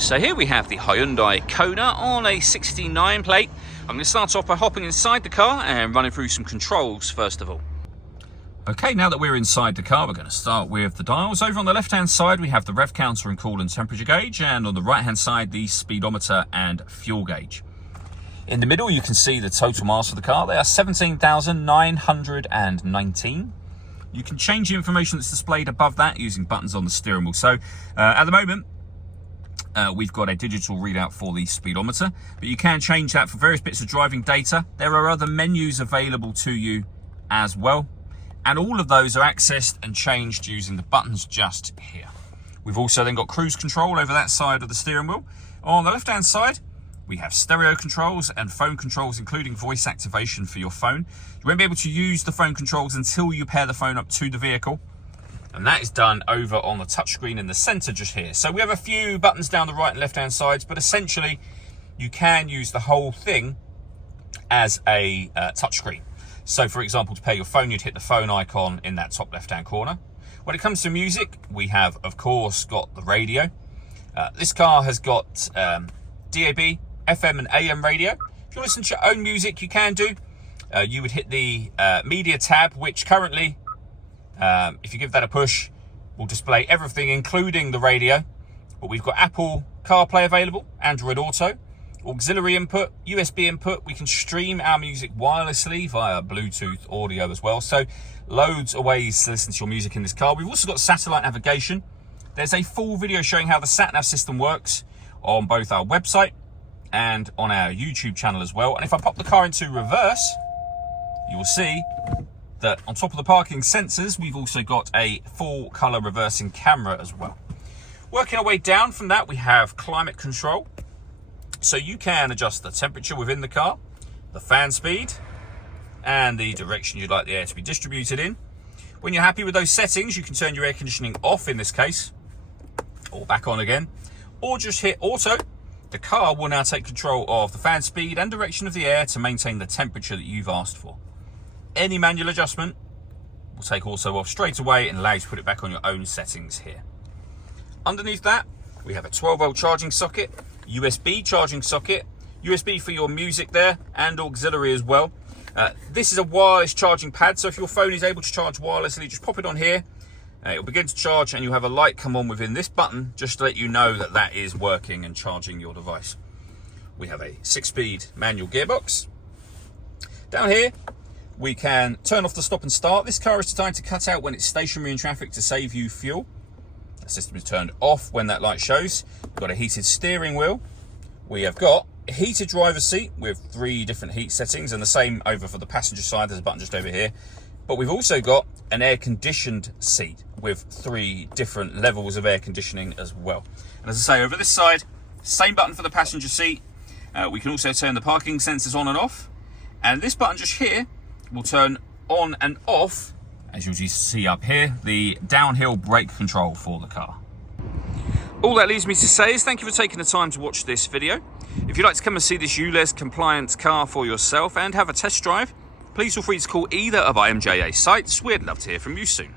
So here we have the Hyundai Kona on a 69 plate. I'm going to start off by hopping inside the car and running through some controls first of all. Okay, now that we're inside the car, we're going to start with the dials. Over on the left-hand side, we have the rev counter and coolant temperature gauge, and on the right-hand side, the speedometer and fuel gauge. In the middle, you can see the total miles for the car. They are 17,919. You can change the information that's displayed above that using buttons on the steering wheel. So at the moment, we've got a digital readout for the speedometer, but you can change that for various bits of driving data. There are other menus available to you as well, and all of those are accessed and changed using the buttons just here. We've also then got cruise control over that side of the steering wheel. On the left-hand side, we have stereo controls and phone controls, including voice activation for your phone. You won't be able to use the phone controls until you pair the phone up to the vehicle. And that is done over on the touchscreen in the center just here. So we have a few buttons down the right and left-hand sides, but essentially you can use the whole thing as a touchscreen. So for example, to pair your phone, you'd hit the phone icon in that top left-hand corner. When it comes to music, we have, of course, got the radio. This car has got DAB, FM and AM radio. If you listen to your own music, you can do. You would hit the media tab, which currently, if you give that a push, will display everything, including the radio. But we've got Apple CarPlay available, Android Auto, auxiliary input, USB input. We can stream our music wirelessly via Bluetooth audio as well. So loads of ways to listen to your music in this car. We've also got satellite navigation. There's a full video showing how the sat-nav system works on both our website and on our YouTube channel as well. And if I pop the car into reverse, you will see that on top of the parking sensors, we've also got a full color reversing camera as well. Working our way down from that, we have climate control. So you can adjust the temperature within the car, the fan speed, and the direction you'd like the air to be distributed in. When you're happy with those settings, you can turn your air conditioning off in this case, or back on again, or just hit auto. The car will now take control of the fan speed and direction of the air to maintain the temperature that you've asked for. Any manual adjustment will take auto off straight away and allow you to put it back on your own settings here. Underneath that, we have a 12-volt charging socket, USB charging socket, USB for your music there, and auxiliary as well. This is a wireless charging pad, so if your phone is able to charge wirelessly, just pop it on here. It'll begin to charge and you'll have a light come on within this button just to let you know that that is working and charging your device. We have a 6-speed manual gearbox. Down here, we can turn off the stop and start. This car is designed to cut out when it's stationary in traffic to save you fuel. The system is turned off when that light shows. We've got a heated steering wheel. We have got a heated driver's seat with 3 different heat settings, and the same over for the passenger side. There's a button just over here. But we've also got an air-conditioned seat with 3 different levels of air conditioning as well. And as I say, over this side, same button for the passenger seat. We can also turn the parking sensors on and off. And this button just here will turn on and off, as you'll see up here, the downhill brake control for the car. All that leaves me to say is thank you for taking the time to watch this video. If you'd like to come and see this ULEZ compliant car for yourself and have a test drive, please feel free to call either of our MJA sites. We'd love to hear from you soon.